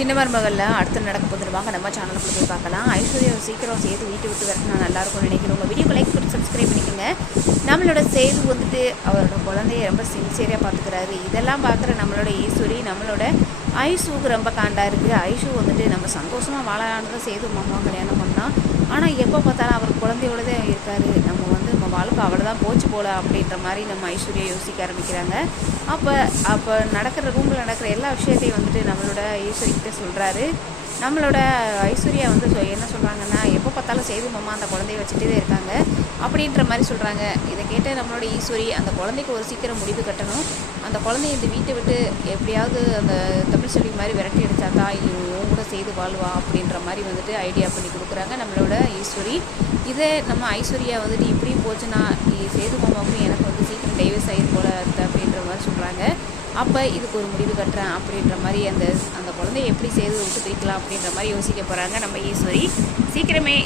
சின்ன மருமகளில் அடுத்து நடக்க போகுது வாங்க நம்ம சேனலுக்குள்ள போய் பார்க்கலாம். ஐஸ்வர்யா சீக்கிரம் சேது வீட்டை விட்டு வரணும் நான் நல்லாயிருக்கும்னு நினைக்கிறேன். உங்கள் வீடியோக்கு லைக் பண்ணி சப்ஸ்கிரைப் பண்ணிக்கோங்க. நம்மளோட சேது வந்துட்டு அவரோட குழந்தைய ரொம்ப சின்சியராக பார்த்துக்கிறாரு. இதெல்லாம் பார்க்குற நம்மளோட ஈஸ்வரி நம்மளோட ஐஷுவுக்கு ரொம்ப காண்டா இருக்குது. ஐஷு வந்துட்டு நம்ம சந்தோஷமாக வாழலான்னு சேது மாமா கல்யாணம் பண்ணால், ஆனால் எப்போ பார்த்தாலும் அவர் குழந்தையோட தான் இருக்கார். நம்ம வாழ்க்கை அவ்வளோதான் போச்சு போல அப்படின்ற மாதிரி நம்ம ஐஸ்வர்யா யோசிக்க ஆரம்பிக்கிறாங்க. அப்போ நடக்கிற ரூமில் நடக்கிற எல்லா விஷயத்தையும் வந்துட்டு நம்மளோட ஈஸ்வரிக்கிட்ட சொல்கிறாரு. நம்மளோட ஐஸ்வர்யா வந்து என்ன சொல்கிறாங்கன்னா, எப்போ பார்த்தாலும் சேது மாமா அந்த குழந்தைய வச்சுட்டே தான் இருக்காங்க அப்படின்ற மாதிரி சொல்கிறாங்க. இதை கேட்ட நம்மளோட ஈஸ்வரி அந்த குழந்தைக்கு ஒரு சீக்கிரம் முடிவு கட்டணும். அந்த குழந்தைய இந்த வீட்டை விட்டு எப்படியாவது அந்த தமிழ் செல்வி மாதிரி விரட்டி அடித்தா தான் இவங்க கூட செய்து வாழ்வா அப்படின்ற மாதிரி வந்துட்டு ஐடியா பண்ணி கொடுக்குறாங்க நம்மளோட ஈஸ்வரி. இதே நம்ம ஐஸ்வர்யா வந்துட்டு இப்படியும் போச்சுன்னா சேது மாமாவுக்கும் எனக்கு வந்து சீக்கிரம் டைவர்ஸ் ஆகிடும் போல அப்படின்ற மாதிரி சொல்கிறாங்க. அப்போ இதுக்கு ஒரு முடிவு கட்டுறேன் அப்படின்ற மாதிரி அந்த குழந்தைய எப்படி செய்து விட்டு பிரிக்கலாம் அப்படின்ற மாதிரி யோசிக்க போகிறாங்க நம்ம ஈஸ்வரி. சீக்கிரமே